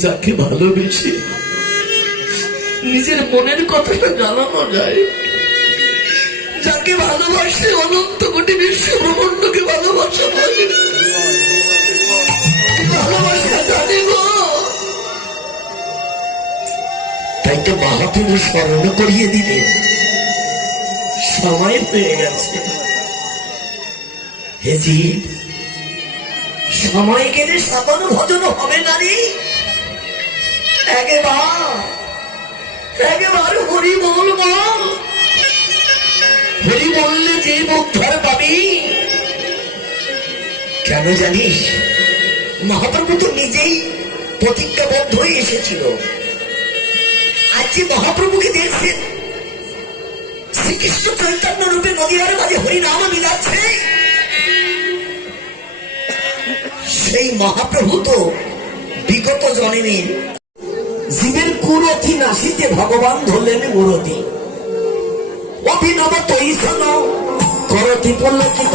যাকে ভালোবেসে নিজের মনের কথাটা জানানো যায়, যাকে ভালোবাসে অনন্ত কোটি বিশ্ব ব্রহ্মাণ্ডকে ভালোবাসা লাগে, ভালোবাসা জানে গো। তাই তো মহাপ্রভু স্মরণ করিয়ে দিলে সময় হয়ে গেছে। হে জীব, সময় গেলে সাধন ভজন হবে না রে। একবার হরি বল বল, হরি বললে যে উদ্ধার পাবি। কেন জানিস? মহাপ্রভু তো নিজেই প্রতিজ্ঞাবদ্ধ হয়ে এসেছিল। আজ যে মহাপ্রভুকে দেখছেন শ্রীকৃষ্ণ চৈতন্য রূপে নদীয়ার মাঝে হরিনাম মিলাচ্ছে, সেই মহাপ্রভু তো বিগত জন্মের জীবের কুরথি নাশিতে ভগবান ধরলেন মুরতি। অভিনব তৈষণ করতি পল্লকিত